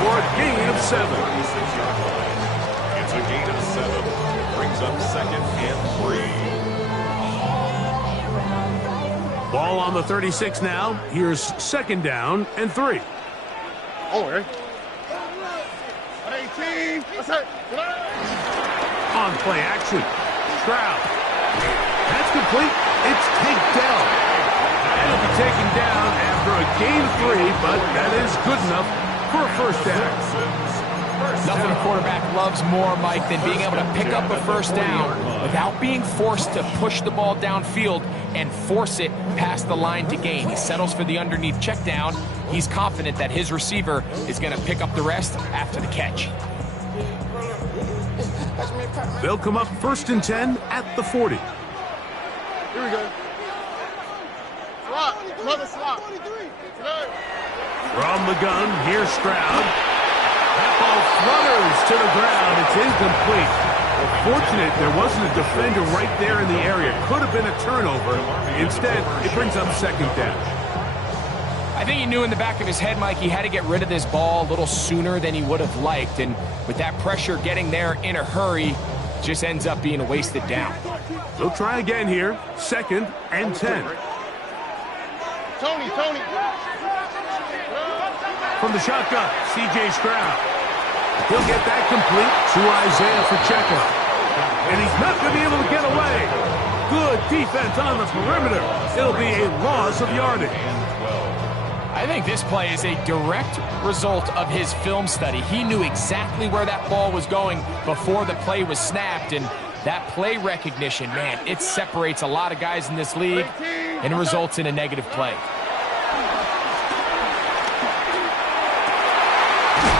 for a gain of 7. It's a gain of 7. Brings up 2nd and 3. Ball on the 36 now. Here's 2nd down and 3. Oh, On play action. Stroud. That's complete. It's Tankdell. That'll be taken down after a gain of 3, but that is good enough for a 1st down. Nothing a quarterback loves more, Mike, than being able to pick up a 1st down without being forced to push the ball downfield and force it past the line to gain. He settles for the underneath check down. He's confident that his receiver is going to pick up the rest after the catch. They'll come up 1st and 10 at the 40. Here we go. Slot. Another slot. From the gun, here's Stroud. That ball flutters to the ground. It's incomplete. Well, fortunate there wasn't a defender right there in the area. Could have been a turnover. Instead, it brings up 2nd down. I think he knew in the back of his head, Mike, he had to get rid of this ball a little sooner than he would have liked. And with that pressure getting there in a hurry, just ends up being a wasted down. They'll try again here. 2nd and 10. Tony. From the shotgun, C.J. Stroud. He'll get that complete to Isaiah Pacheco. And he's not going to be able to get away. Good defense on the perimeter. It'll be a loss of yardage. I think this play is a direct result of his film study. He knew exactly where that ball was going before the play was snapped, and that play recognition, man, it separates a lot of guys in this league and results in a negative play.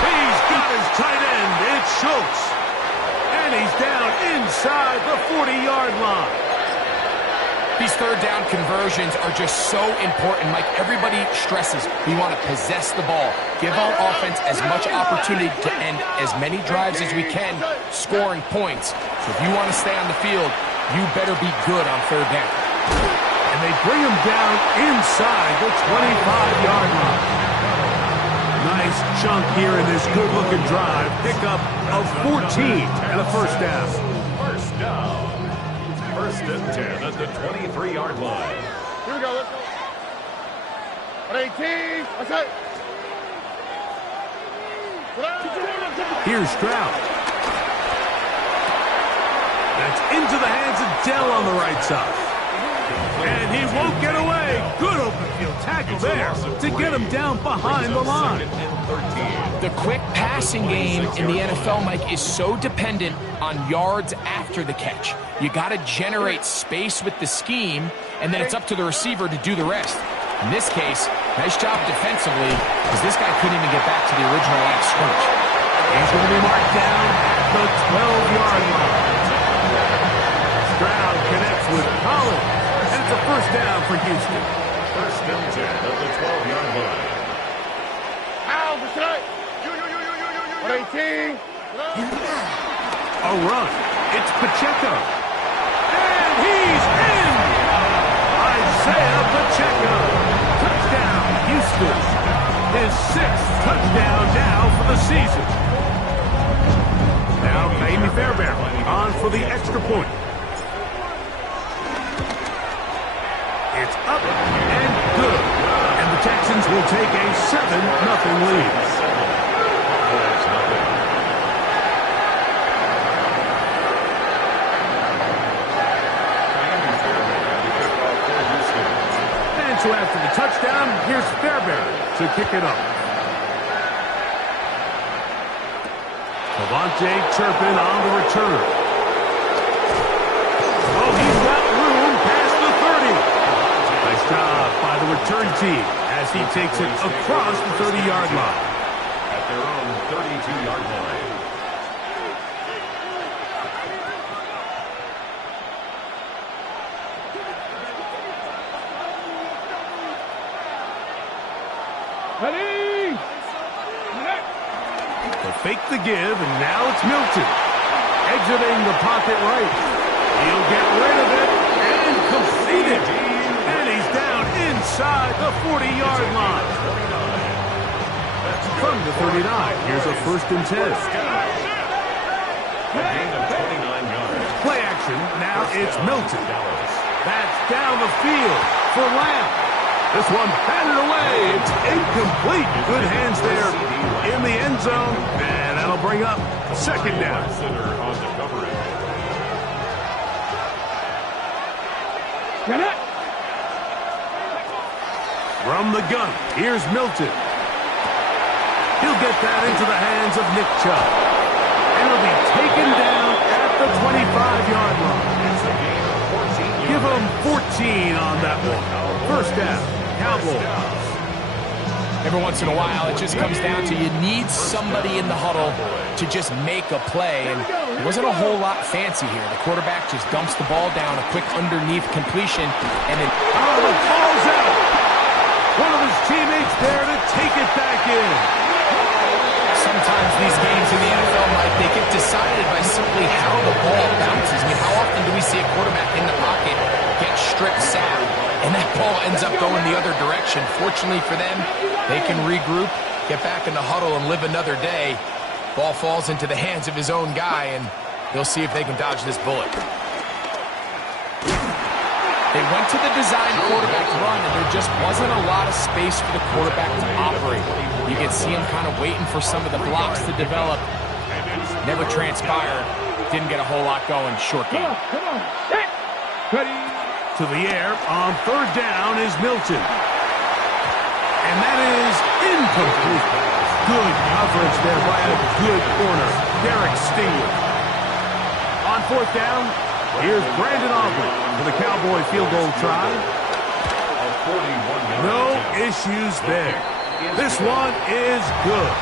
He's got his tight end. It's Schultz. And he's down inside the 40-yard line. These 3rd down conversions are just so important, Mike. Everybody stresses we want to possess the ball, give our offense as much opportunity to end as many drives as we can, scoring points. So if you want to stay on the field, you better be good on 3rd down. And they bring him down inside the 25-yard line. Nice chunk here in this good-looking drive. Pickup of 14 and a 1st down. 1st down. 1st and 10 at the 23-yard line. Here we go. Let's go. 18. Let's go. Here's Stroud. That's into the hands of Dell on the right side. And he won't get away. Good open field tackle there to get him down behind the line. The quick passing game in the NFL, Mike, is so dependent on yards after the catch. You got to generate space with the scheme, and then it's up to the receiver to do the rest. In this case, nice job defensively, because this guy couldn't even get back to the original line of scrimmage. He's going to be marked down at the 12-yard line. Stroud connects with Collins, and it's a 1st down for Houston. 1st and 10 at the 12-yard line. 18. A run. It's Pacheco. And he's in! Isaiah Pacheco. Touchdown, Houston. His 6th touchdown now for the season. Now Naomi Fairbairn on for the extra point. It's up and good. And the Texans will take a 7-0 lead. So after the touchdown, here's Fairbairn to kick it up. Devontae Turpin on the return. Oh, he's got room past the 30. Nice job by the return team as he takes it across the 30-yard line. At their own 32-yard line. Ready? They'll fake the give, and now it's Milton. Exiting the pocket right. He'll get rid of it and complete it. And he's down inside the 40-yard line. from the 39. Here's a 1st and 10. A gain of 29 yards. Play action. Now it's Milton. That's down the field for Lamb. This one batted away. It's incomplete. Good hands there in the end zone. And that'll bring up 2nd down. Center on the coverage. Get it. From the gun, here's Milton. He'll get that into the hands of Nick Chubb. And it'll be taken down at the 25-yard line. It's a gain of 14 yards. Give them 14 on that one. 1st down, Cowboys. Every once in a while, it just comes down to you need somebody in the huddle to just make a play. And it wasn't a whole lot fancy here. The quarterback just dumps the ball down, a quick underneath completion, and then... Oh, the ball's out. One of his teammates there to take it back in. Sometimes these games in the NFL, Mike, they get decided by simply how the ball bounces. I mean, how often do we see a quarterback in the pocket get strip sacked, and that ball ends up going the other direction? Fortunately for them, they can regroup, get back in the huddle, and live another day. Ball falls into the hands of his own guy, and they'll see if they can dodge this bullet. They went to the design quarterback run, and there just wasn't a lot of space for the quarterback to operate. You could see him kind of waiting for some of the blocks to develop. Never transpired. Didn't get a whole lot going. Short game. Come on. Hit. Ready. To the air on 3rd down is Milton. And that is incomplete. Good coverage there by a good corner, Derek Stingley. On 4th down, here's Brandon Aubrey for the Cowboy field goal try. No issues there. This one is good.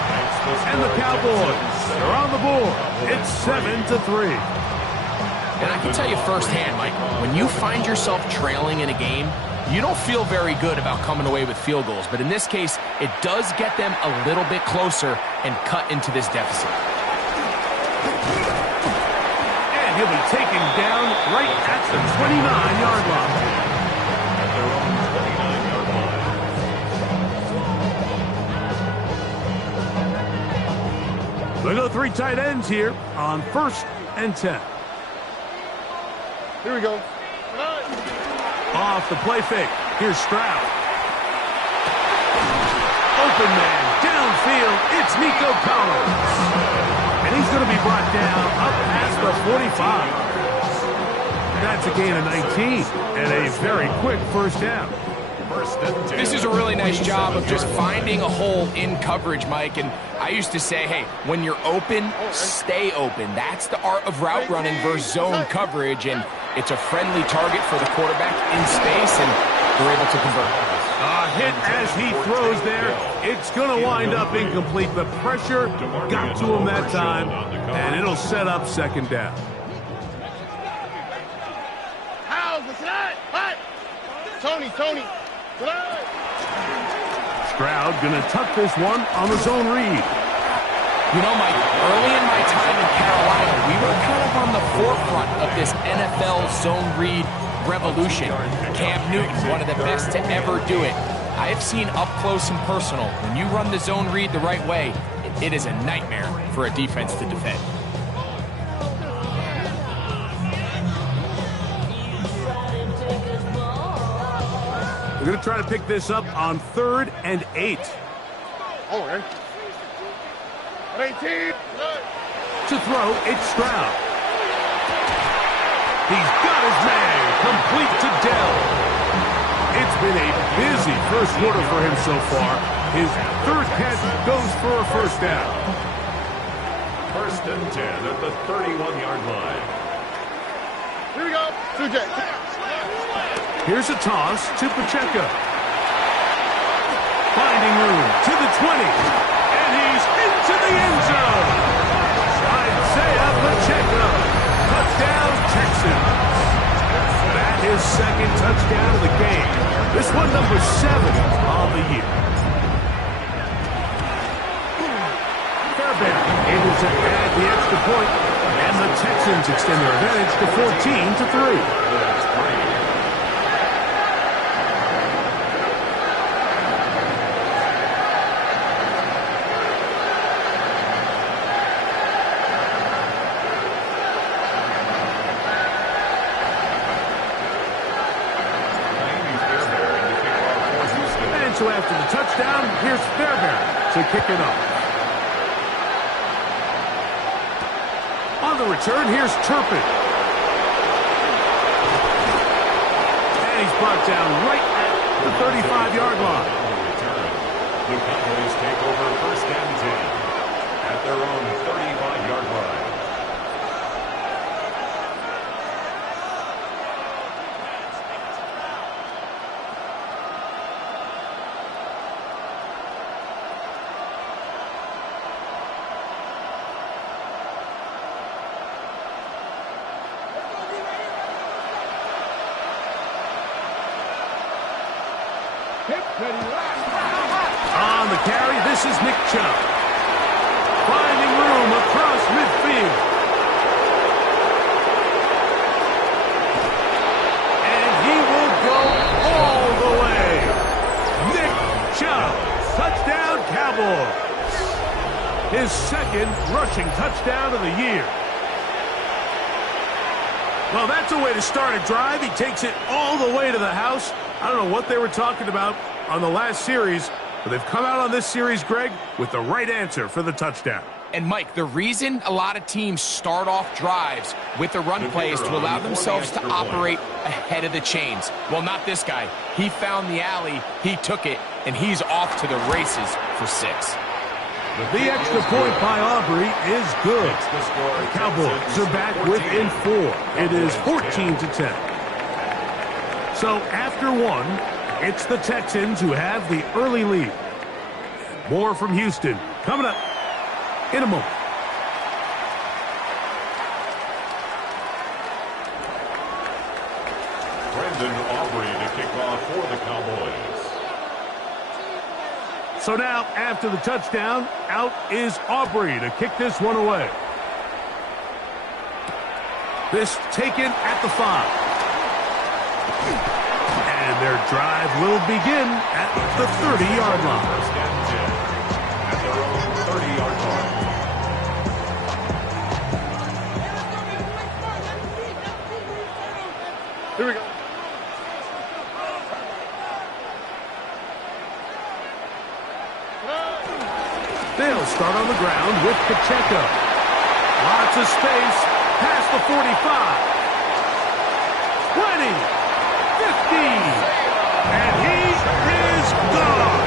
And the Cowboys are on the board. It's 7-3. And I can tell you firsthand, Mike, when you find yourself trailing in a game, you don't feel very good about coming away with field goals. But in this case, it does get them a little bit closer and cut into this deficit. And he'll be taken down right at the 29-yard line. At their own 29-yard line. They go 3 tight ends here on 1st and 10. Here we go. Off the play fake. Here's Stroud. Open man. Downfield. It's Nico Collins. And he's going to be brought down up past the 45. That's a gain of 19. And a very quick 1st down. This is a really nice job of just finding a hole in coverage, Mike. And I used to say, hey, when you're open, stay open. That's the art of route running versus zone coverage. And it's a friendly target for the quarterback in space, and they're able to convert. A hit as he throws there. It's going to wind up incomplete. The pressure got to him that time, and it'll set up 2nd down. Tony. Stroud going to tuck this one on the zone read. You know, Mike, early in my time in Carolina, we were kind of on the forefront of this NFL zone read revolution. Cam Newton, one of the best to ever do it. I have seen up close and personal, when you run the zone read the right way, it is a nightmare for a defense to defend. We're going to try to pick this up on 3rd and 8. Oh, okay. 18. To throw, it's Stroud. He's got his man, complete to Dell. It's been a busy 1st quarter for him so far. His 3rd catch goes for a 1st down. 1st and 10 at the 31-yard line. Here we go. 2J. Here's a toss to Pacheco. Finding room to the 20. And he's into the end zone. Isaiah Pacheco. Touchdown, Texans. That is 2nd touchdown of the game. This one number 7 on the year. Fairbairn able to add the extra point, and the Texans extend their advantage to 14-3. so after the touchdown, here's Fairbairn to kick it off. On the return, here's Turpin. And he's brought down right at the 35-yard line. The Cowboys take over first and 10 at their own 35-yard line. On the carry, this is Nick Chubb. Finding room across midfield. And he will go all the way. Nick Chubb, touchdown Cowboys. His second rushing touchdown of the year. Well, that's a way to start a drive. He takes it all the way to the house. I don't know what they were talking about on the last series, but they've come out on this series, Greg, with the right answer for the touchdown. And, Mike, the reason a lot of teams start off drives with the run play is to allow themselves to operate ahead of the chains. Well, not this guy. He found the alley, he took it, and he's off to the races for 6. The extra point by Aubrey is good. The Cowboys are back within 4. It is 14-10. So after 1, it's the Texans who have the early lead. More from Houston coming up in a moment. Brendan Aubrey to kick off for the Cowboys. So now, after the touchdown, out is Aubrey to kick this one away. This taken at the 5. And their drive will begin at the 30-yard line. First and 10 at their own 30-yard line. Here we go. They'll start on the ground with Pacheco. Lots of space past the 45. 20. 15. And he is gone.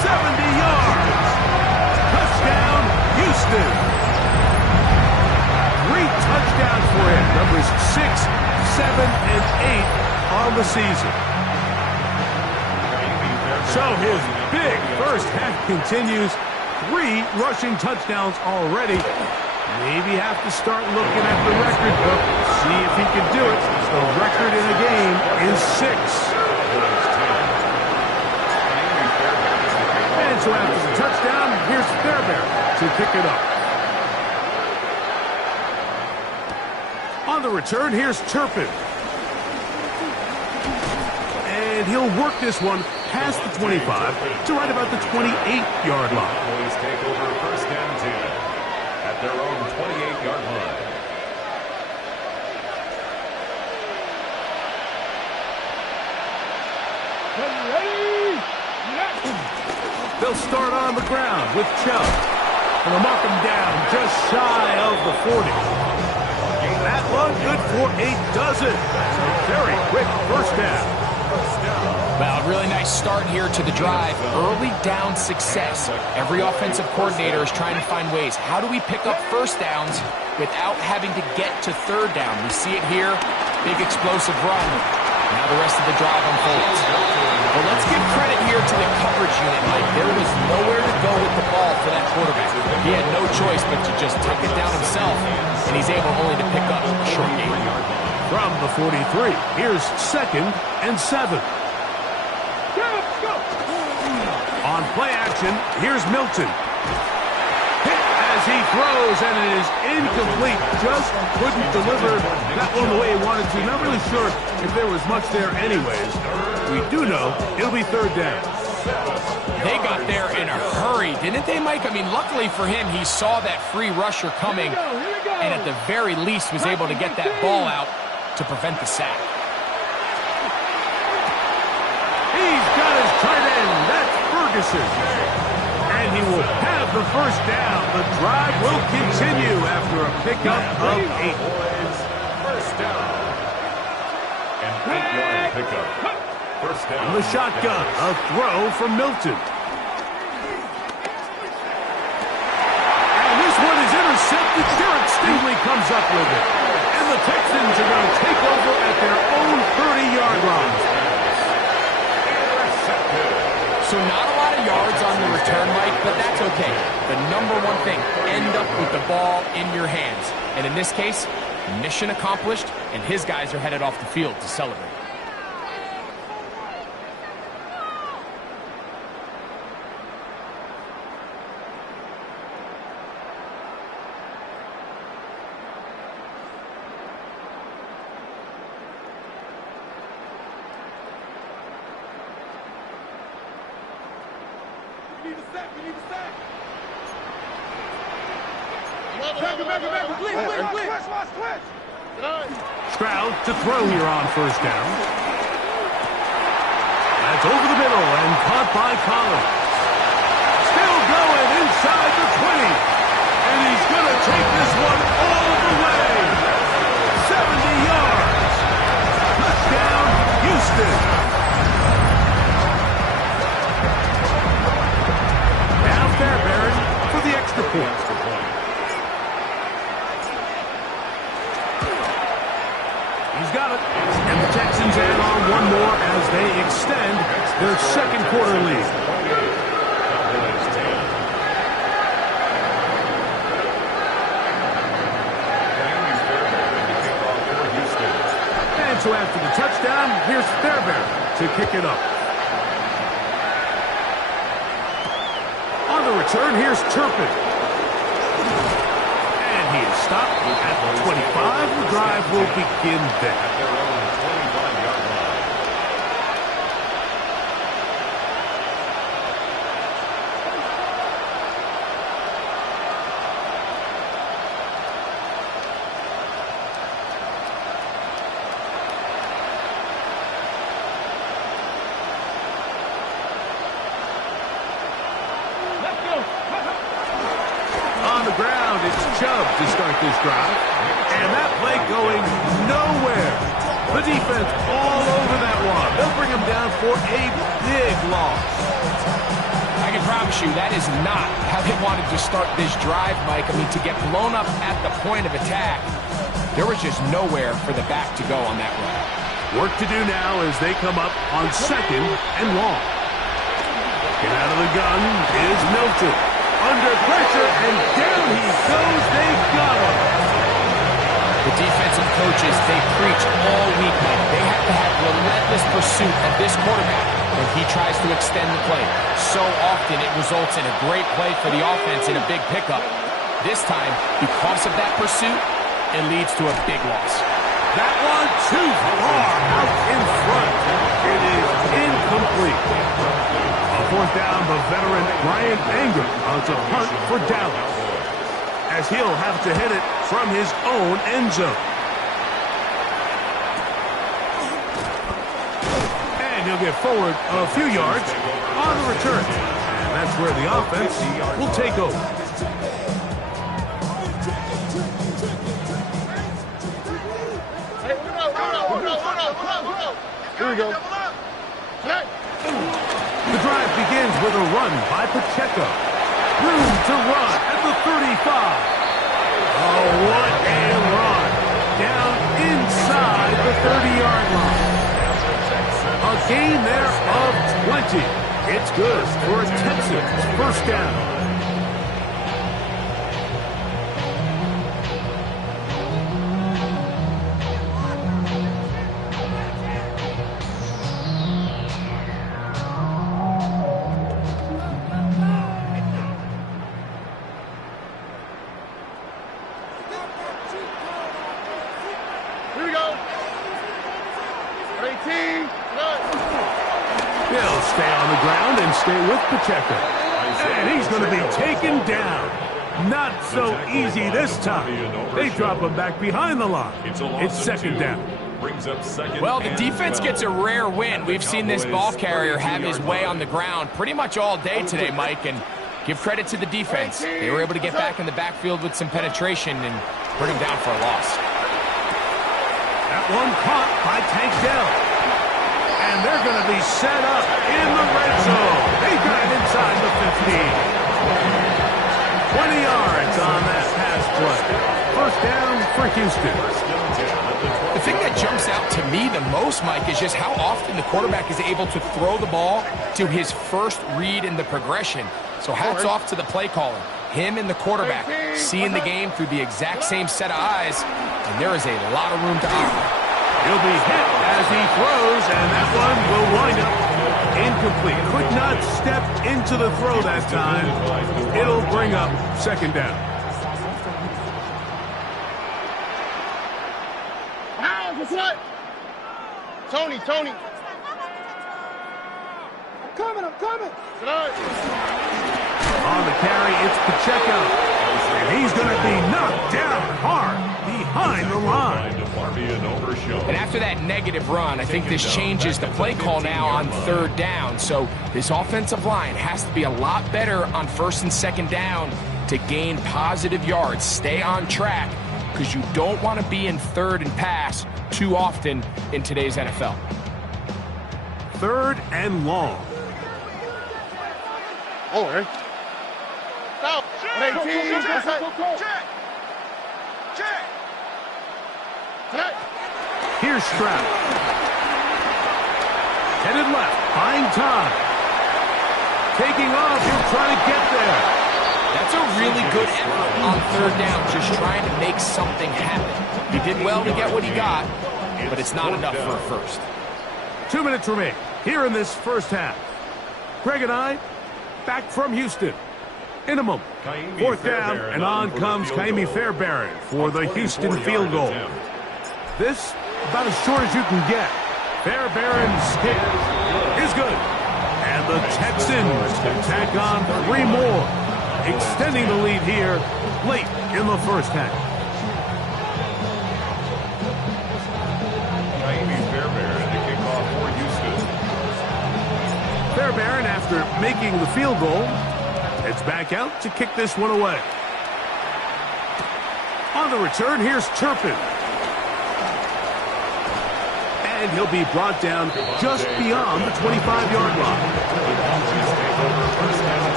70 yards. Touchdown, Houston. 3 touchdowns for him. Numbers 6, 7, and 8 on the season. So his big first half continues. 3 rushing touchdowns already. Maybe have to start looking at the record book. See if he can do it. The record in a game is 6. And so after the touchdown, here's Fairbairn to kick it up. On the return, here's Turpin. And he'll work this one past the 25 to right about the 28-yard line. Cowboys take over first and 10 at their own 28-yard line. They'll start on the ground with Chubb. And they'll mark him down just shy of the 40. That one good for a dozen. So very quick first down. Well, a really nice start here to the drive. Early down success. Every offensive coordinator is trying to find ways. How do we pick up first downs without having to get to third down? We see it here. Big explosive run. Now the rest of the drive unfolds. Well, let's give credit here to the coverage unit, Mike. There was nowhere to go with the ball for that quarterback. He had no choice but to just tuck it down himself, and he's able only to pick up a short gain. From the 43, here's 2nd and 7. On play action, here's Milton. Hit as he throws, and it is incomplete. Just couldn't deliver that one the way he wanted to. Not really sure if there was much there anyways. We do know it'll be third down. They got there in a hurry, didn't they, Mike? I mean, luckily for him, he saw that free rusher coming, and at the very least was able to get that ball out to prevent the sack. He's got his tight end Anderson. And he will have the first down. The drive will continue after a pickup of 8. Boys, first down. An 8-yard pickup. First down. The shotgun, a throw from Milton. And this one is intercepted. Derek Stingley comes up with it. And the Texans are going to take over at their own 30-yard line. So not a lot of yards on the return, Mike, but that's okay. The number one thing, end up with the ball in your hands. And in this case, mission accomplished, and his guys are headed off the field to celebrate. Stroud to throw here on first down. That's over the middle and caught by Collins. Still going inside the 20. And he's going to take this one all the way. 70 yards. Touchdown, Houston. Now Fairbairn for the extra point. He's got it. And the Texans add on one more as they extend their second quarter lead. And so after the touchdown, here's Fairbairn to kick it up. On the return, here's Turpin. He is stopped at the 25. The drive will begin there. At their own 25-yard line. On the ground, it's Chubb to start this drive. And that play going nowhere. The defense all over that one. They'll bring him down for a big loss. I can promise you that is not how they wanted to start this drive, Mike. I mean, to get blown up at the point of attack, there was just nowhere for the back to go on that run. Work to do now as they come up on second and long. Get out of the gun is Milton. Under pressure, and down he goes. They got him. The defensive coaches, they preach all week, Mike. They have to have relentless pursuit of this quarterback when he tries to extend the play. So often it results in a great play for the offense in a big pickup. This time, because of that pursuit, it leads to a big loss. That one too far out in front. It is incomplete. A fourth down, the veteran Brian Anger on a punt for Dallas, as he'll have to hit it from his own end zone. And he'll get forward a few yards on the return. And that's where the offense will take over. Here we go. The drive begins with a run by Pacheco. Room to run at the 35. Oh, what a run. Down inside the 30-yard line. A gain there of 20. It's good for a Texans first down. He'll stay on the ground and stay with Pacheco. And he's going to be taken down. Not so easy this time. They drop him back behind the line. It's second down. brings up second. Well, the and defense 12. gets a rare win. We've seen this ball carrier have his way on the ground pretty much all day today, Mike, and give credit to the defense. They were able to get back in the backfield with some penetration and bring him down for a loss. That one caught by Tank Dell. And they're going to be set up in the red zone. They got it inside the 15. 20 yards on that pass play. First down for Houston. The thing that jumps out to me the most, Mike, is just how often the quarterback is able to throw the ball to his first read in the progression. So hats off to the play caller. Him and the quarterback seeing the game through the exact same set of eyes, and there is a lot of room to operate. He'll be hit as he throws, and that one will wind up incomplete. Could not step into the throw that time. It'll bring up second down. What? Tony. I'm coming. Good. On the carry, it's Pacheco. And he's going to be knocked down hard behind the line. And after that negative run, I think this changes the play call now on third down. So this offensive line has to be a lot better on first and second down to gain positive yards. Stay on track, because you don't want to be in third and pass too often in today's NFL. Third and long. Oh, right. Stop. 18. Check. Here's Stroud. Headed left, buying time. Taking off, he'll try to get there. That's a really good effort on third down, just trying to make something happen. He did well to get what he got, but it's not enough for a first. 2 minutes remain here in this first half. Greg and I, back from Houston. In a moment. Fourth down, and on comes Kaimi Fairbairn for the Houston field goal. This, about as short as you can get. Fairbairn's kick is good. And the Texans can tack on 3 more, extending the lead here late in the first half. Kaimi Fairbairn, the kickoff for Houston. Fairbairn, after making the field goal, heads back out to kick this one away. On the return, here's Turpin. And he'll be brought down just beyond the 25-yard line.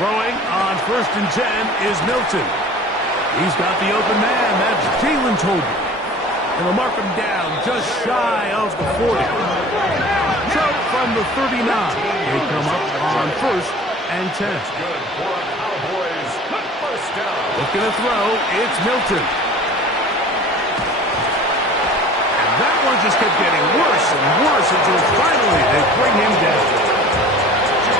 Throwing on 1st and 10 is Milton. He's got the open man. That's Jalen Tobin. And they'll mark him down just shy of the 40. So from the 39, they come up on 1st and 10. Good for the Cowboys. First down. Looking to throw, it's Milton. And that one just kept getting worse and worse until finally they bring him down.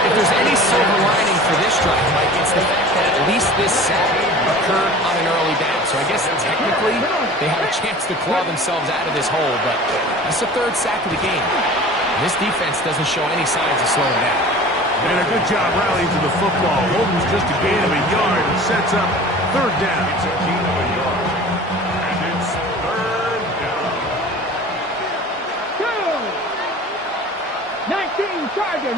If there's any silver lining for this drive, Mike, it's the fact that at least this sack occurred on an early down. So I guess technically they have a chance to claw themselves out of this hole, but that's the 3rd sack of the game. And this defense doesn't show any signs of slowing down. And a good job rallying to the football. Holden's just a gain of a yard and sets up 3rd down. It's a gain of a yard. And it's 3rd down. 19 Charger.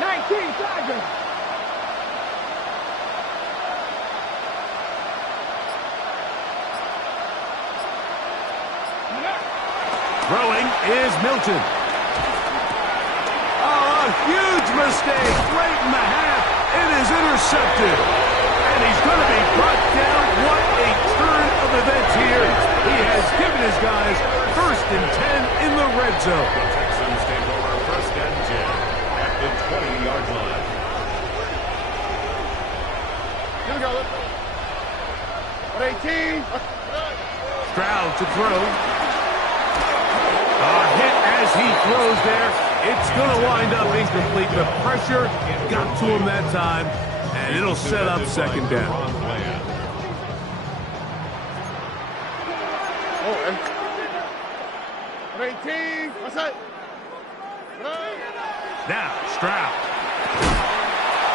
Throwing is Milton. Oh, a huge mistake late in the half. It is intercepted. And he's going to be brought down. What a turn of events here. He has given his guys 1st and 10 in the red zone. The Texans take over 1st and 10 at the 20-yard line. Here we go. 18. Stroud to throw. A hit as he throws there. It's going to wind up incomplete. The pressure got to him that time, and it'll set up 2nd down. 18. What's that? Now, Stroud.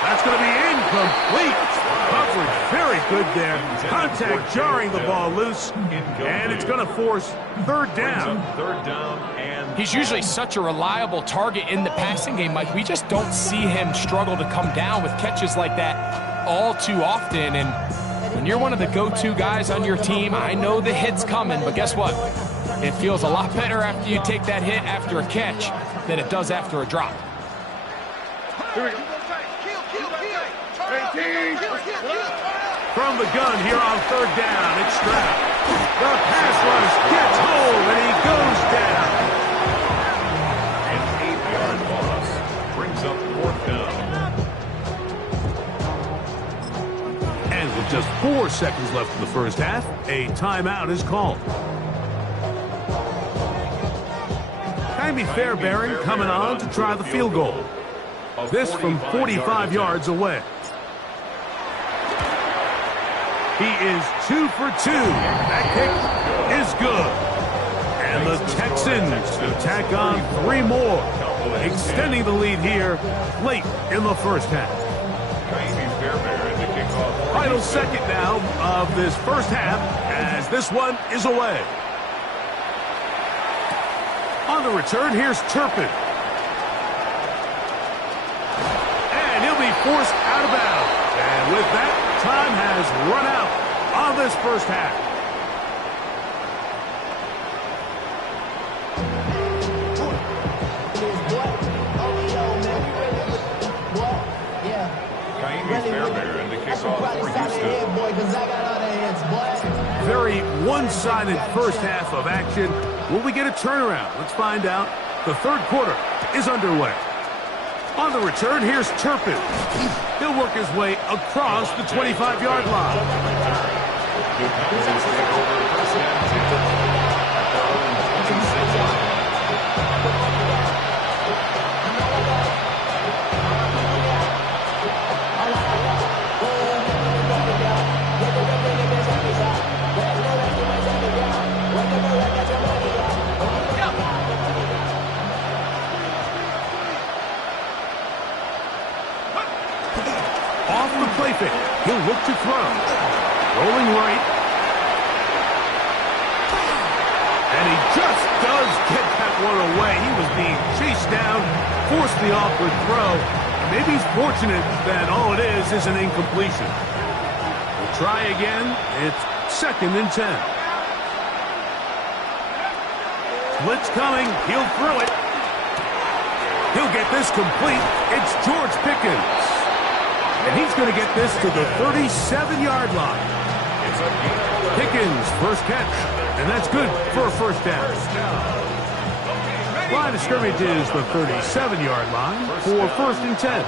That's going to be incomplete. Coverage very good there. Contact jarring the ball loose, and it's going to force third down. Third down, and He's usually such a reliable target in the passing game, Mike. We just don't see him struggle to come down with catches like that all too often. And when you're one of the go-to guys on your team, I know the hit's coming, but guess what? It feels a lot better after you take that hit after a catch than it does after a drop. Here we go. 18. From the gun here on third down, it's Stroud. The pass rush gets home, and he goes down. an 8-yard loss brings up fourth down. And with just 4 seconds left in the first half, a timeout is called. Jaime Fairbairn coming on to try the field goal. This from 45 yards away. He is 2 for 2. That kick is good. And the Texans tack on 3 more, extending the lead here late in the first half. Jaime Fairbairn to kick off. Final second now of this first half as this one is away. On the return, here's Turpin. And he'll be forced out of bounds. And with that, time has run out on this first half. Jaime Fairbairn to kick off for Houston. Very one-sided first half of action. Will we get a turnaround? Let's find out. The third quarter is underway. On the return, here's Turpin. He'll work his way across the 25-yard line. The Cowboys take over first and 10 at their own 26-yard line. Off the play fake. He'll look to throw. Rolling right. And he just does get that one away. He was being chased down, forced the awkward throw. Maybe he's fortunate that all it is an incompletion. We'll try again. It's 2nd and 10. Blitz coming. He'll throw it. He'll get this complete. It's George Pickens. And he's going to get this to the 37-yard line. It's a Pickens' first catch, and that's good for a first down. Line of scrimmage is the 37-yard line for 1st and 10.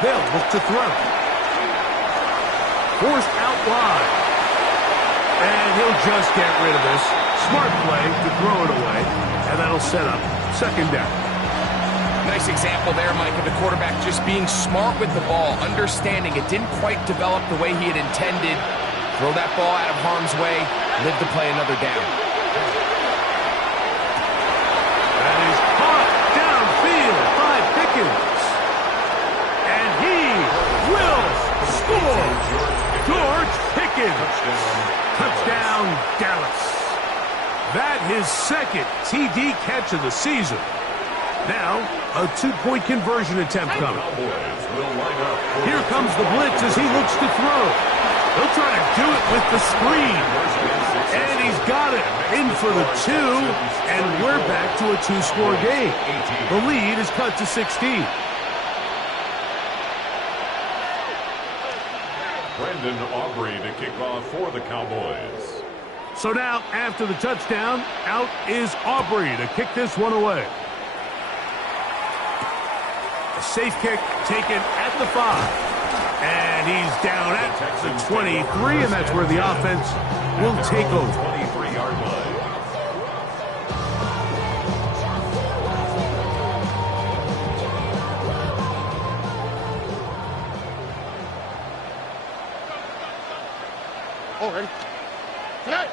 They'll look to throw. Forced out wide. And he'll just get rid of this. Smart play to throw it away, and that'll set up 2nd down. Nice example there, Mike, of the quarterback just being smart with the ball, understanding it didn't quite develop the way he had intended. Throw that ball out of harm's way, live to play another down. That is caught downfield by Pickens. And he will score. George Pickens. Touchdown, Dallas. That his 2nd TD catch of the season. Now, a 2-point conversion attempt coming. Here comes the blitz as he looks to throw. He'll try to do it with the screen. And he's got it. In for the 2, and we're back to a 2-score game. The lead is cut to 16. Brendan Aubrey to kick off for the Cowboys. So now, after the touchdown, out is Aubrey to kick this one away. A safe kick taken at the 5. And he's down at the 23, and that's where the offense will take over. 23-yard line. Oh, ready? Tonight.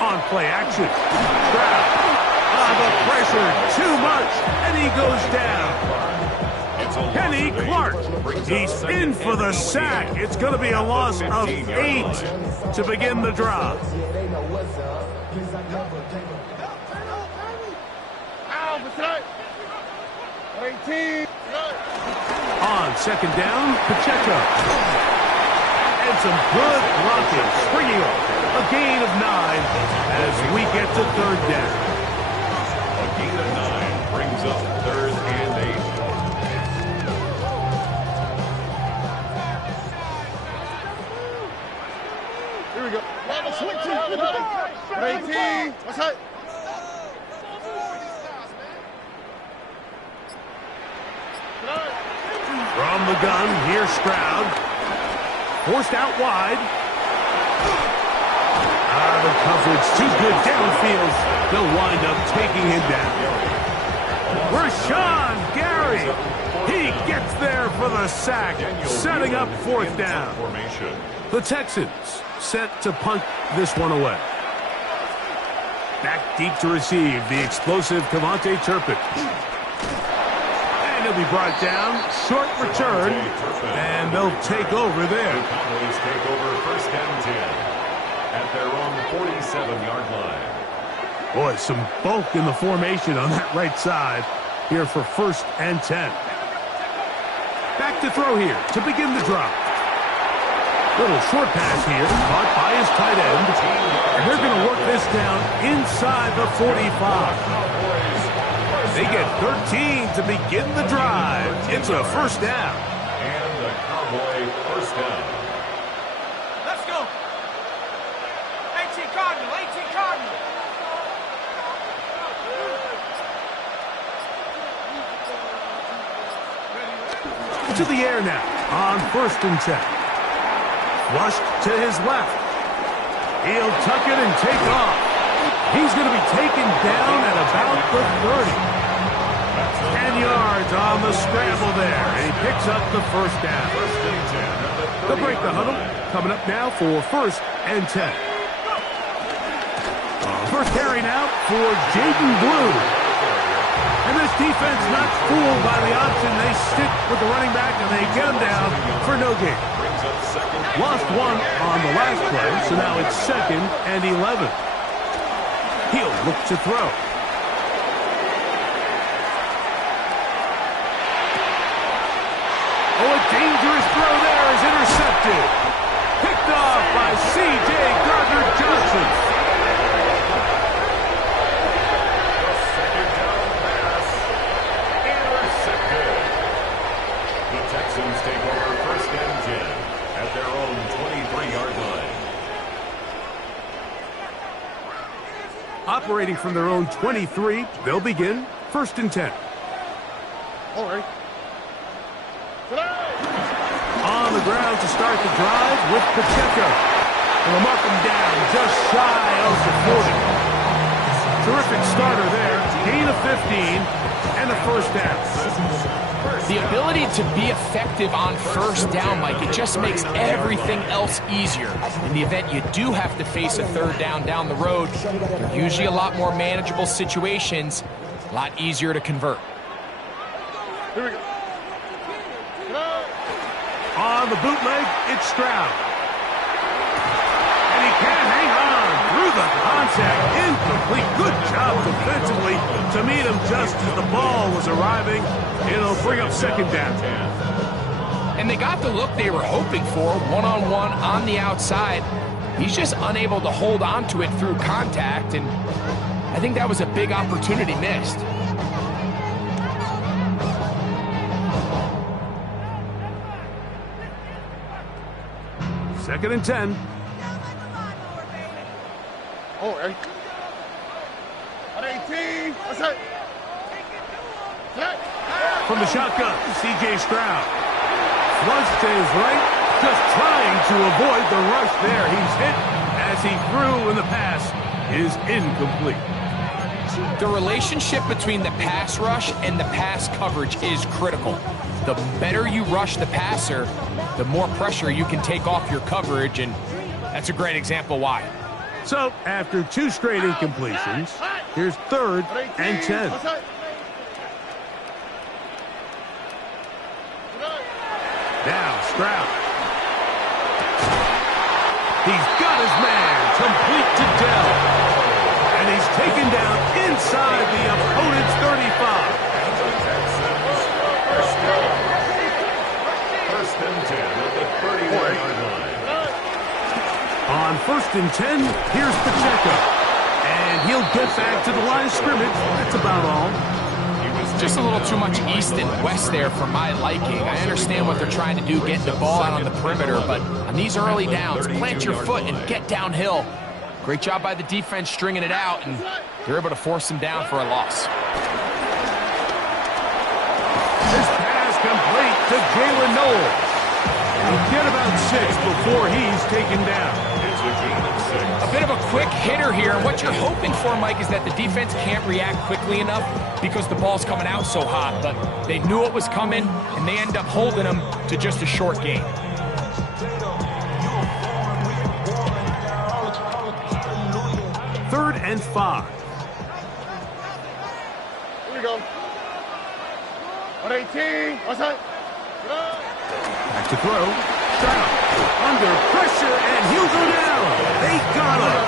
On play action. Stroud. The pressure, too much, and he goes down. Kenny Clark, he's in for the sack. It's going to be a loss of 8 to begin the drive. Ow, for tonight. 18. On second down, Pacheco. And some good blocking, springing up. A gain of 9 as we get to third down. A gain of 9 brings up 3rd and 8. Here we go. 18. What's that? From the gun, here's Stroud. Forced out wide. The coverage too good downfield. They'll wind up taking him down. Rashawn Gary. He gets there for the sack, setting up 4th down. The Texans set to punt this one away. Back deep to receive the explosive Cavante Turpin. And he'll be brought down. Short return. And they'll take over there. The Cowboys take over 1st and 10 at their own 47-yard line. Boy, some bulk in the formation on that right side here for 1st and 10. Back to throw here to begin the drive. Little short pass here, caught by his tight end. And they're going to work this down inside the 45. They get 13 to begin the drive. It's a 1st down. And the Cowboy 1st down. Let's go. 18 Cardinal, 18 Cardinal. To the air now on 1st and 10. Flushed to his left. He'll tuck it and take off. He's going to be taken down at about the 30. 10 yards on the scramble there, and he picks up the 1st down. They'll break the huddle. Coming up now for 1st and 10. First carry now for Jaden Blue. And this defense not fooled by the option. They stick with the running back, and they get him down for no gain. Lost 1 on the last play, so now it's 2nd and 11. He'll look to throw. Oh, a dangerous throw there is intercepted. Picked off by C.J. Gardner-Johnson. The 2nd down pass intercepted. The Texans take over 1st and 10 at their own 23-yard line. Operating from their own 23, they'll begin 1st and 10. All right. On the ground to start the drive with Pacheco. And they'll mark him down just shy of the 40. Terrific starter there. Gain of 15 and a 1st down. The ability to be effective on 1st down, Mike, it just makes everything else easier. In the event you do have to face a 3rd down the road, they're usually a lot more manageable situations, a lot easier to convert. Here we go. On the bootleg, it's Stroud. And he can't hang on through the contact. Incomplete. Good job defensively to meet him just as the ball was arriving. It'll bring up 2nd down. And they got the look they were hoping for, one-on-one on the outside. He's just unable to hold on to it through contact, and I think that was a big opportunity missed. Second and 10. Oh, ready? 18. What's that? From the shotgun, C.J. Stroud. Flushed to his right, just trying to avoid the rush there. He's hit as he threw, and the pass is incomplete. The relationship between the pass rush and the pass coverage is critical. The better you rush the passer, the more pressure you can take off your coverage, and That's a great example why. So, after 2 straight incompletions, here's 3rd and 10. Now, Stroud. He's got his man, complete to Dell. And he's taken down inside the opponent's 35. First and 10 at the 31-yard line. On 1st and 10, here's Pacheco. And he'll get back to the line of scrimmage. That's about all. Just a little too much east and west there for my liking. I understand what they're trying to do, getting the ball out on the perimeter, but on these early downs, plant your foot and get downhill. Great job by the defense stringing it out, and they're able to force him down for a loss. This pass complete to Jalen Knowles. He'll get about 6 before he's taken down. A bit of a quick hitter here. What you're hoping for, Mike, is that the defense can't react quickly enough because the ball's coming out so hot. But they knew it was coming, and they end up holding them to just a short gain. 3rd and 5. Here we go. 118. Outside. Back to throw. Stroud under pressure, and he'll go down. They got him.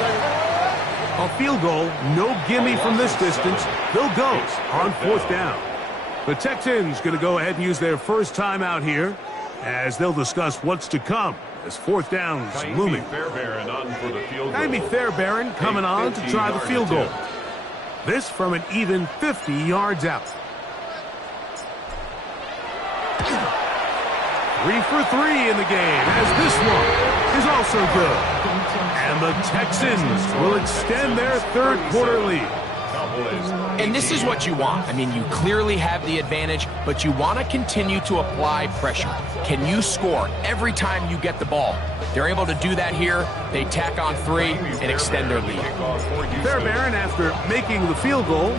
A field goal, no gimme from this distance. They'll go on 4th down. The Texans going to go ahead and use their first timeout here as they'll discuss what's to come as 4th down's looming. Fairbairn on for the field goal. Jaime Fairbairn coming on to try the field goal. This from an even 50 yards out. 3 for 3 in the game, as this one is also good. And the Texans will extend their 3rd quarter lead. And this is what you want. I mean, you clearly have the advantage, but you want to continue to apply pressure. Can you score every time you get the ball? They're able to do that here. They tack on 3 and extend their lead. Fairbairn, after making the field goal,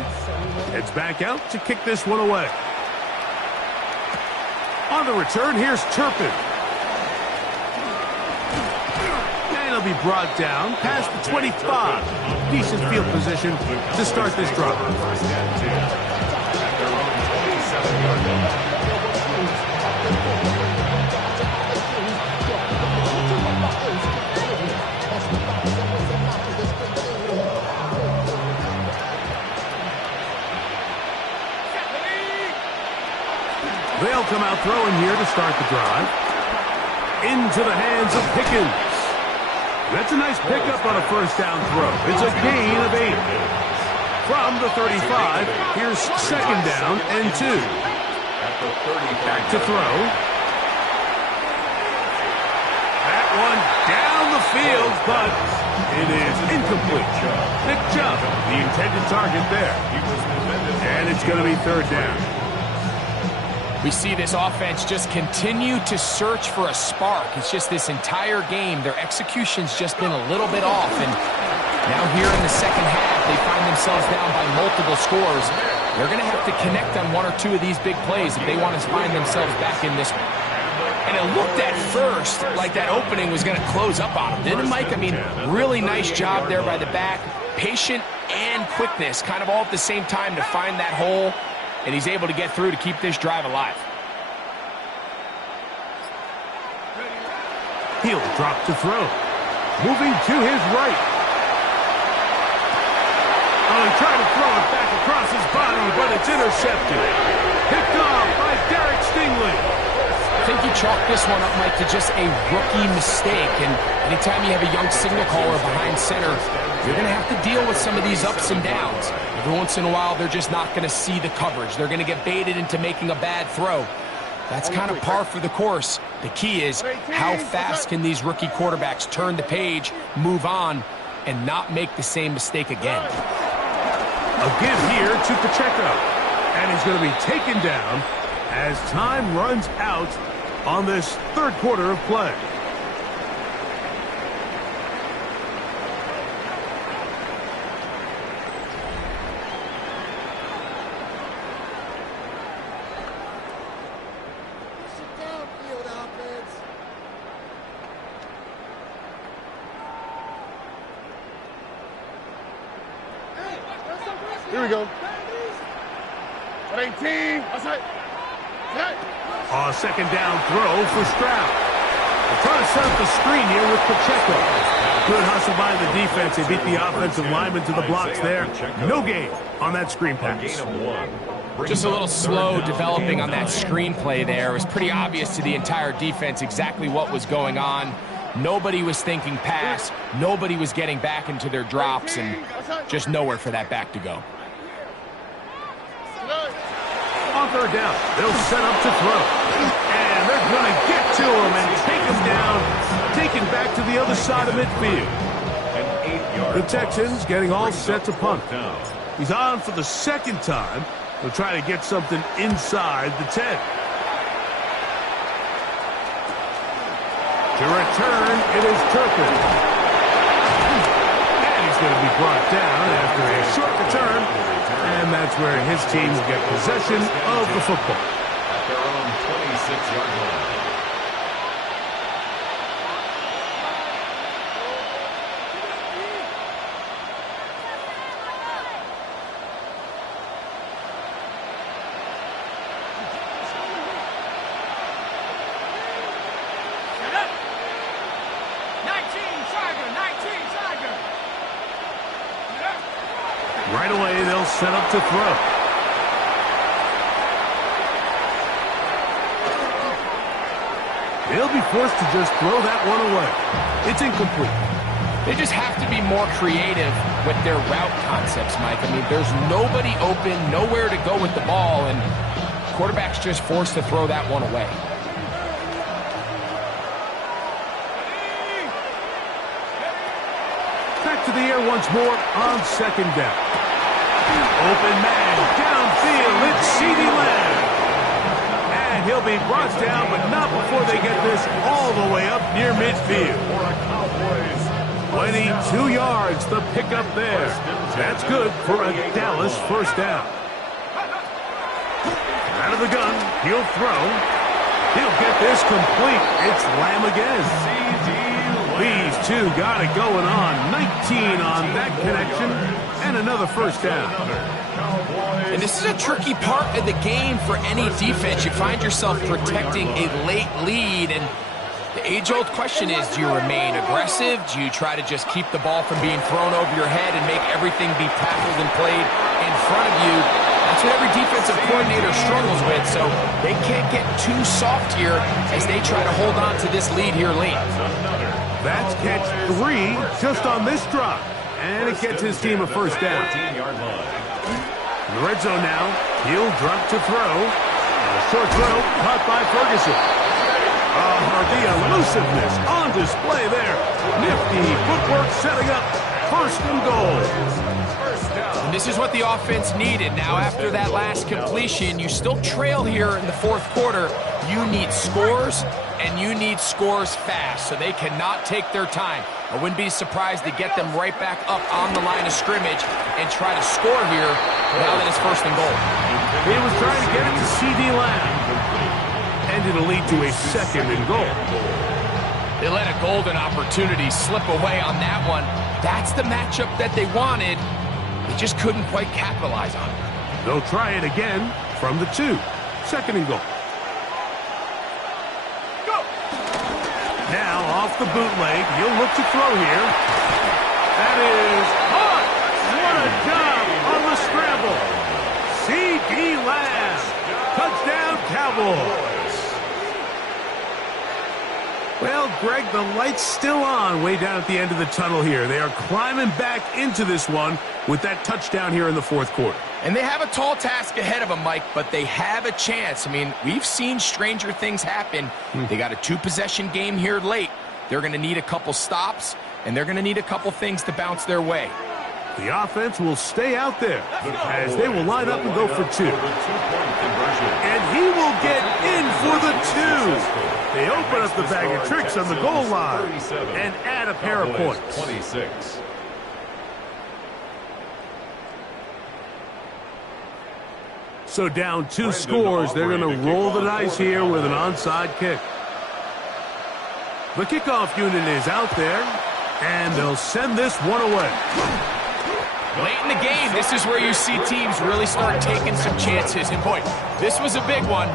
heads back out to kick this one away. On the return, here's Turpin. And he'll be brought down past the 25. Decent field position to start this drive. First and 10 at their own 27-yard line. They'll come out throwing here to start the drive. Into the hands of Pickens. That's a nice pickup on a first down throw. It's a gain of 8. From the 35, here's 2nd down and 2. Back to throw. That one down the field, but it is incomplete. Nick Chubb, the intended target there. And it's going to be 3rd down. We see this offense just continue to search for a spark. It's just this entire game, their execution's just been a little bit off. And now here in the second half, they find themselves down by multiple scores. They're going to have to connect on 1 or 2 of these big plays if they want to find themselves back in this one. And it looked at first like that opening was going to close up on them, didn't it, Mike? I mean, really nice job there by the back. Patient and quickness, kind of all at the same time to find that hole. And he's able to get through to keep this drive alive. He'll drop to throw. Moving to his right. Oh, he tried to throw it back across his body, but it's intercepted. Picked off by Derek Stingley. I think you chalk this one up, Mike, to just a rookie mistake. And anytime you have a young signal caller behind center, you're going to have to deal with some of these ups and downs. Every once in a while, they're just not going to see the coverage. They're going to get baited into making a bad throw. That's kind of par for the course. The key is how fast can these rookie quarterbacks turn the page, move on, and not make the same mistake again. A give here to Pacheco. And he's going to be taken down as time runs out on this 3rd quarter of play. Here we go. At 18. Outside. Second down throw for Stroud. They're trying to set up the screen here with Pacheco. Good hustle by the defense. They beat the offensive lineman to the blocks there. No gain on that screen pass. Just a little slow developing on that screenplay there. It was pretty obvious to the entire defense exactly what was going on. Nobody was thinking pass. Nobody was getting back into their drops, and just nowhere for that back to go. On third down, they'll set up to throw. And they're going to get to him and take him down, taken back to the other side of midfield. The Texans getting all set to punt. He's on for the second time. They'll try to get something inside the 10. To return, it is Turpin. And he's going to be brought down after a short return. And that's where his team will get possession of the football. At their own 26-yard line. Right away, they'll set up to throw. They'll be forced to just throw that one away. It's incomplete. They just have to be more creative with their route concepts, Mike. I mean, there's nobody open, nowhere to go with the ball, and quarterback's just forced to throw that one away. Back to the air once more on second down. Open man, downfield, it's CeeDee Lamb. And he'll be brought down, but not before they get this all the way up near midfield. 22 yards, the pickup there. That's good for a Dallas first down. Out of the gun, he'll throw. He'll get this complete. It's Lamb again. These two got it going on. 19 on that connection, and another first down. And this is a tricky part of the game for any defense. You find yourself protecting a late lead, and the age-old question is, do you remain aggressive? Do you try to just keep the ball from being thrown over your head and make everything be tackled and played in front of you? That's what every defensive coordinator struggles with, so they can't get too soft here as they try to hold on to this lead here late. That's catch 3 just on this drive. And it gets his team a first down. In the red zone now, he'll drop to throw. And a short throw caught by Ferguson. The elusiveness on display there. Nifty footwork setting up first and goal. And this is what the offense needed. Now, after that last completion, you still trail here in the fourth quarter. You need scores, and you need scores fast, so they cannot take their time. I wouldn't be surprised to get them right back up on the line of scrimmage and try to score here now that it's first and goal. He was trying to get it to CeeDee Lamb. And it'll lead to a second and goal. They let a golden opportunity slip away on that one. That's the matchup that they wanted. They just couldn't quite capitalize on it. They'll try it again from the 2. Second and goal. Now, off the bootleg, he'll look to throw here. That is caught. What a job on the scramble. CeeDee Lamb. Touchdown, Cowboys. Well, Greg, the light's still on way down at the end of the tunnel here. They are climbing back into this one with that touchdown here in the fourth quarter. And they have a tall task ahead of them, Mike, but they have a chance. I mean, we've seen stranger things happen. They got a 2-possession game here late. They're going to need a couple stops, and they're going to need a couple things to bounce their way. The offense will stay out there as they will line up and go for 2. And he will get in for the 2. They open up the bag of tricks on the goal line and add a pair of points. 26. So down 2 scores, they're going to roll the dice here with an onside kick. The kickoff unit is out there, and they'll send this one away. Late in the game, this is where you see teams really start taking some chances. And boy, this was a big one,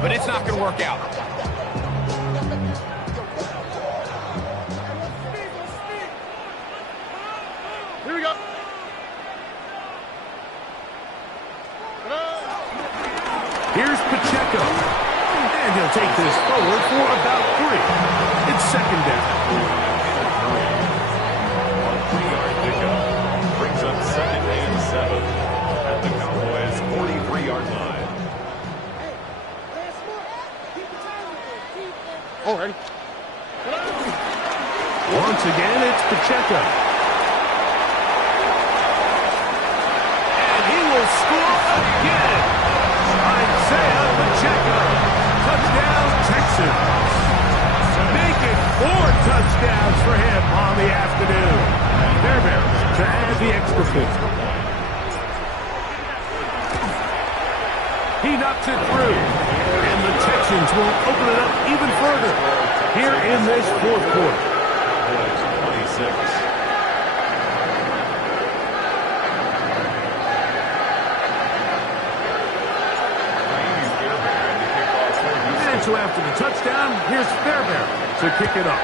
but it's not going to work out. Here we go. Here's Pacheco. And he'll take this forward for about 3. It's second down. On 3-yard pickup. Brings up 2nd and 7 at the Cowboys' 43-yard line. Already. Once again, it's Pacheco. And he will score again. Isaiah Pacheco. Touchdown, Texans. Make it 4 touchdowns for him on the afternoon. Fairbairns to add the extra point. He knocks it through. And the Texans will open it up even further here in this fourth quarter. 26. And so after the touchdown, here's Fairbairn to kick it off.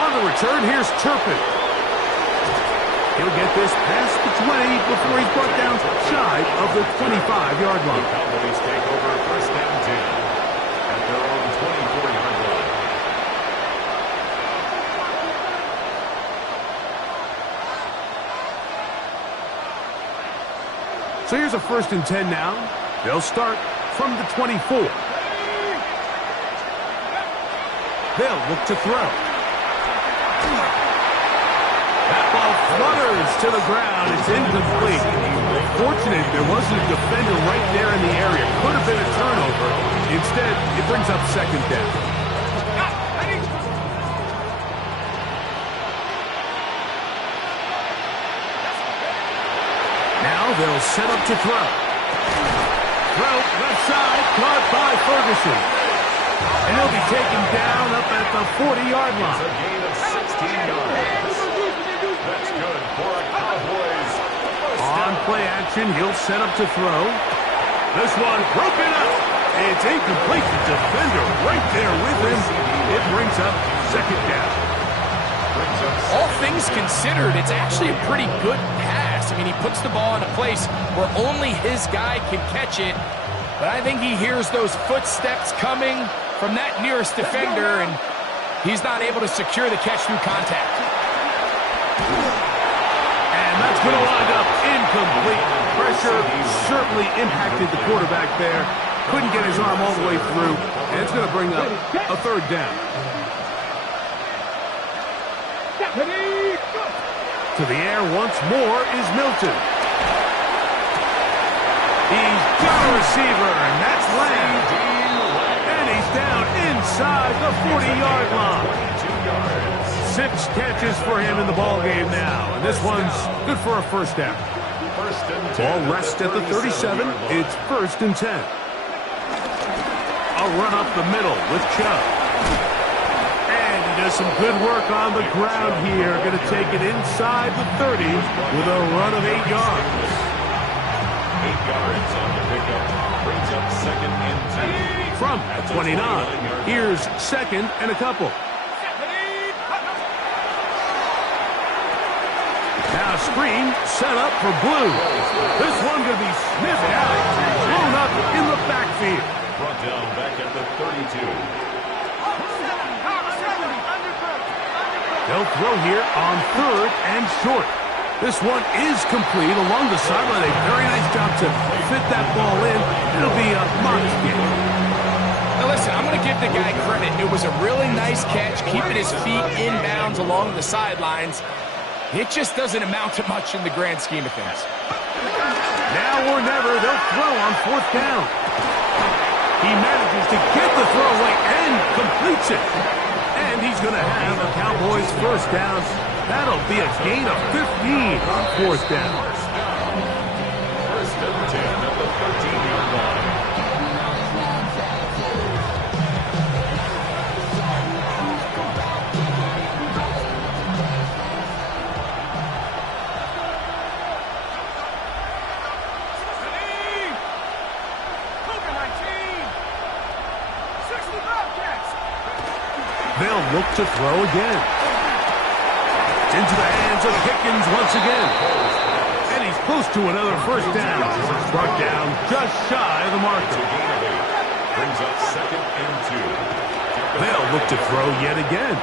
On the return, here's Turpin. He'll get this past the 20 before he's brought down shy of the 25-yard line. Cowboys take over 1st and 10 at their own 24-yard line. So here's a 1st and 10 now. They'll start from the 24. They'll look to throw. That ball flutters to the ground. It's incomplete. Fortunate there wasn't a defender right there in the area. Could have been a turnover. Instead, it brings up 2nd down. Now they'll set up to throw. Throw, left side, caught by Ferguson. And he'll be taken down up at the 40-yard line. It's a gain of 16 yards. That's good for a Cowboys. On play action, he'll set up to throw. This one broken up. It's incomplete. The defender right there with him. It brings up 2nd down. All things considered, it's actually a pretty good pass. I mean, he puts the ball in a place where only his guy can catch it. But I think he hears those footsteps coming from that nearest defender, and he's not able to secure the catch through contact. And that's going to wind up incomplete. Pressure certainly impacted the quarterback there. Couldn't get his arm all the way through, and it's going to bring up a 3rd down. To the air once more is Milton. He's got a receiver, and that's Lang. And he's down inside the 40-yard line. 6 catches for him in the ballgame now. And this one's good for a 1st down. Ball rests at the 37. It's 1st and 10. A run up the middle with Chubb. Does some good work on the ground here. Going to take it inside the 30 with a run of 8 yards. 8 yards on the pickup. Brings up 2nd and 10. From 29, here's 2nd and a couple. Now screen set up for Blue. This one going to be sniffed out. Blown up in the backfield. Brought down back at the 32. They'll throw here on 3rd and short. This one is complete along the sideline. A very nice job to fit that ball in. It'll be a Marks game. Now listen, I'm going to give the guy credit. It was a really nice catch, keeping his feet inbounds along the sidelines. It just doesn't amount to much in the grand scheme of things. Now or never, they'll throw on 4th down. He manages to get the throw away and completes it. And he's going to have a Cowboys 1st down. That'll be a gain of 15 on 4th down. 1st and 10 at the 13-yard line. They'll look to throw again. It's into the hands of Pickens once again. And he's close to another first down. Brought down just shy of the marker. Brings up 2nd and 2. They'll look to throw yet again.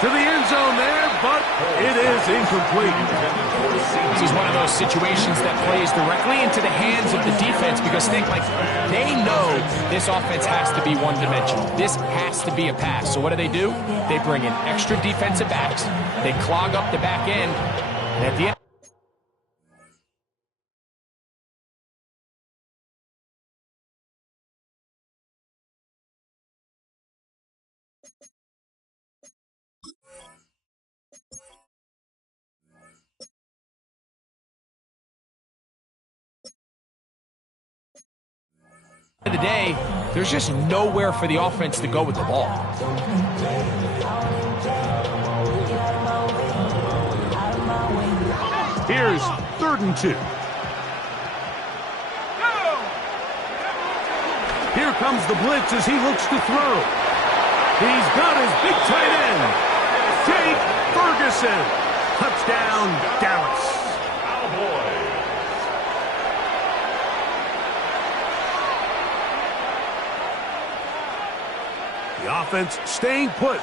To the end zone there, but it is incomplete. This is one of those situations that plays directly into the hands of the defense because they know this offense has to be one-dimensional. This has to be a pass. So what do? They bring in extra defensive backs. They clog up the back end. And at the end, of the day, there's just nowhere for the offense to go with the ball. Here's 3rd and 2. Here comes the blitz as he looks to throw. He's got his big tight end, Jake Ferguson. Touchdown, Dallas. Cowboys. The offense staying put.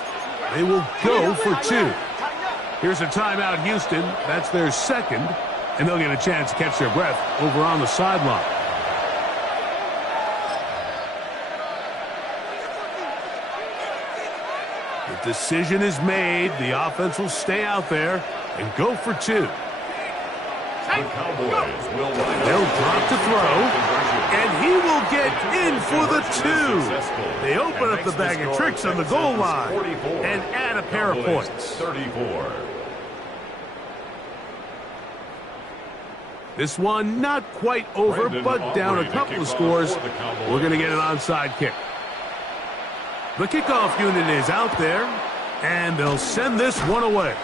They will go for 2. Here's a timeout, Houston. That's their 2nd, and they'll get a chance to catch their breath over on the sideline. The decision is made. The offense will stay out there and go for 2. The Cowboys will line up. They'll drop to throw, and he will get in for the 2. They open up the bag of tricks on the goal line and add a pair of points. 34. This one not quite over, but down a couple of scores. We're going to get an onside kick. The kickoff unit is out there, and they'll send this one away.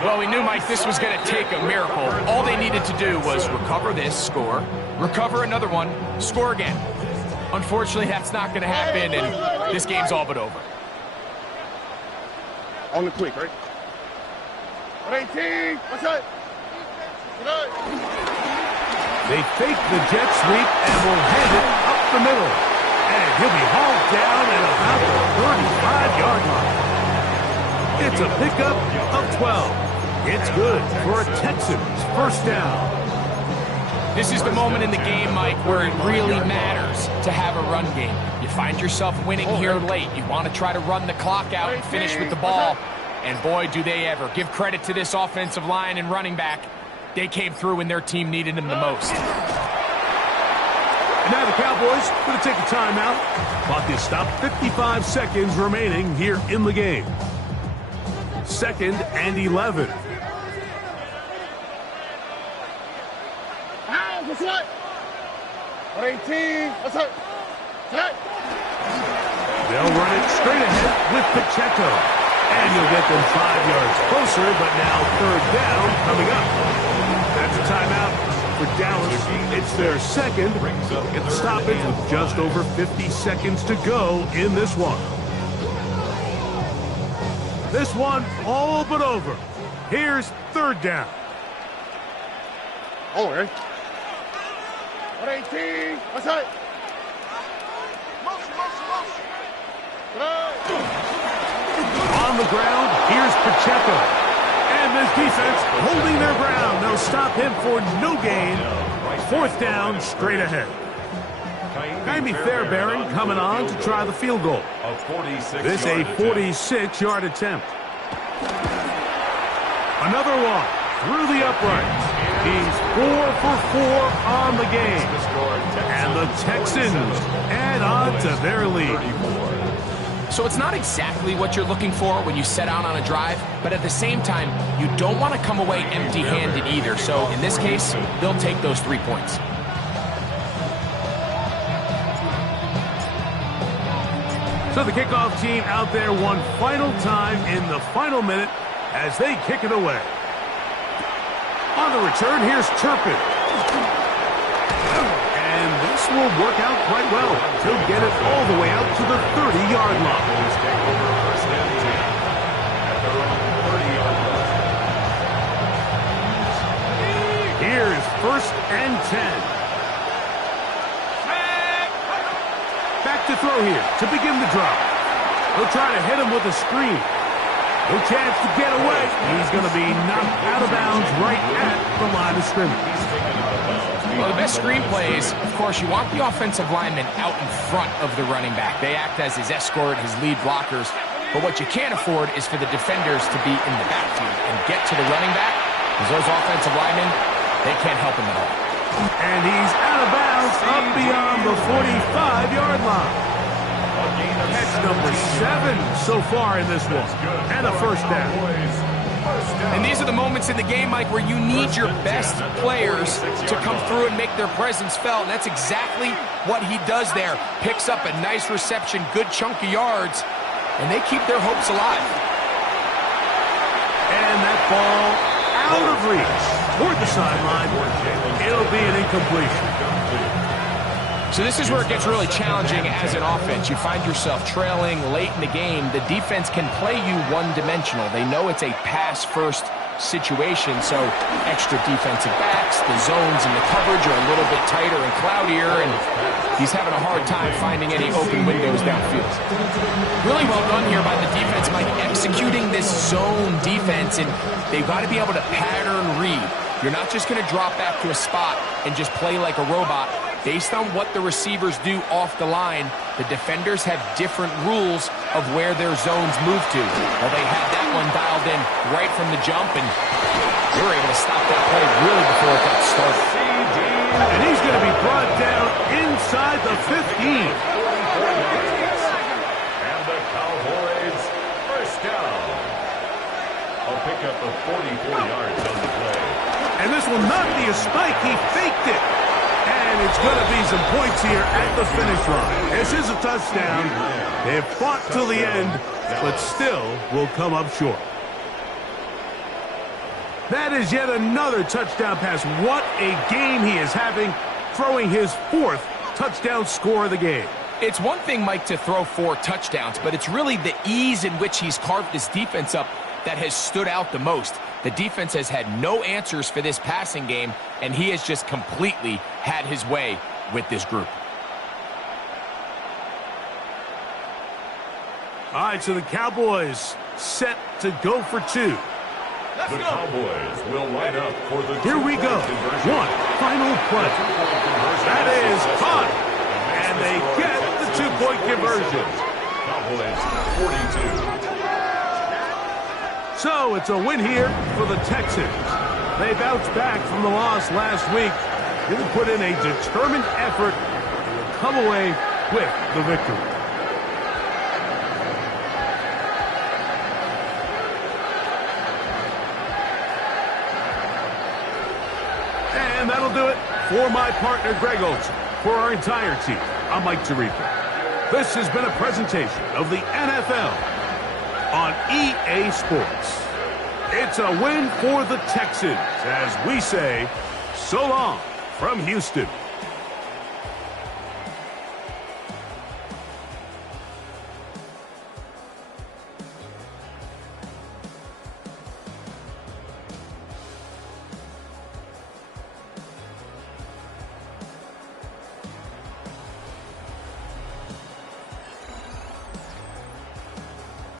Well, we knew, Mike, this was going to take a miracle. All they needed to do was recover this, score, recover another one, score again. Unfortunately, that's not going to happen, and this game's all but over. On the quick, right? 18, what's that? They fake the jet sweep and will hand it up the middle. And he'll be hauled down at about the 35-yard line. It's a pickup of 12. It's good for a Texans first down. This is the moment in the game, Mike, where it really matters to have a run game. You find yourself winning here late. You want to try to run the clock out and finish with the ball. And boy, do they ever. Give credit to this offensive line and running back. They came through when their team needed them the most. And now the Cowboys going to take a timeout. Clock is stopped. 55 seconds remaining here in the game. 2nd and 11. What's that? 18, what's that? They'll run it straight ahead with Pacheco. And you'll get them 5 yards closer, but now 3rd down coming up. That's a timeout for Dallas. It's their 2nd. Get the stoppage with just over 50 seconds to go in this one. This one all but over. Here's 3rd down. Oh, right? 18, what's that? Motion. On the ground, here's Pacheco. And this defense holding their ground. They'll stop him for no gain. 4th down, straight ahead. Kaimi Fairbairn coming on to try the field goal. This a 46-yard attempt. Another one through the uprights. He's 4 for 4 on the game. And the Texans add on to their lead. So it's not exactly what you're looking for when you set out on a drive, but at the same time, you don't want to come away empty-handed either. So in this case, they'll take those 3 points. So the kickoff team out there one final time in the final minute as they kick it away. On the return, here's Turpin. And this will work out quite well. He'll get it all the way out to the 30-yard line. and 10. Back to throw here to begin the drive. He'll try to hit him with a screen. No chance to get away. He's going to be knocked out of bounds right at the line of scrimmage. Well, the best screen plays, of course, you want the offensive lineman out in front of the running back. They act as his escort, his lead blockers. But what you can't afford is for the defenders to be in the backfield and get to the running back, because those offensive linemen, they can't help him at all. And he's out of bounds up beyond the 45-yard line. Catch number 7 so far in this one. And a first down. And these are the moments in the game, Mike, where you need your best players to come through and make their presence felt. And that's exactly what he does there. Picks up a nice reception, good chunk of yards, and they keep their hopes alive. And that ball out of reach toward the sideline. It'll be an incompletion. So this is where it gets really challenging as an offense. You find yourself trailing late in the game. The defense can play you one-dimensional. They know it's a pass-first situation, so extra defensive backs, the zones and the coverage are a little bit tighter and cloudier, and he's having a hard time finding any open windows downfield. Really well done here by the defense, Mike, executing this zone defense, and they've got to be able to pattern read. You're not just going to drop back to a spot and just play like a robot. Based on what the receivers do off the line, the defenders have different rules of where their zones move to. Well, they had that one dialed in right from the jump, and they were able to stop that play really before it got started. And he's going to be brought down inside the 15. And the Cowboys first down. I'll pick up the 44 yards on the play. And this will not be a spike. He faked it. And it's going to be some points here at the finish line. This is a touchdown. They've fought till the end, but still will come up short. That is yet another touchdown pass. What a game he is having, throwing his 4th touchdown score of the game. It's one thing, Mike, to throw 4 touchdowns, but it's really the ease in which he's carved this defense up that has stood out the most. The defense has had no answers for this passing game, and he has just completely had his way with this group. All right, so the Cowboys set to go for 2. The Cowboys will line up for the Here we go. One final play. That is caught. And they get the 2-point conversion. Cowboys 42. So it's a win here for the Texans. They bounced back from the loss last week. They put in a determined effort to come away with the victory. And that'll do it for my partner, Greg Olson. For our entire team, I'm Mike Tirico. This has been a presentation of the NFL on EA Sports. It's a win for the Texans as we say so long from Houston.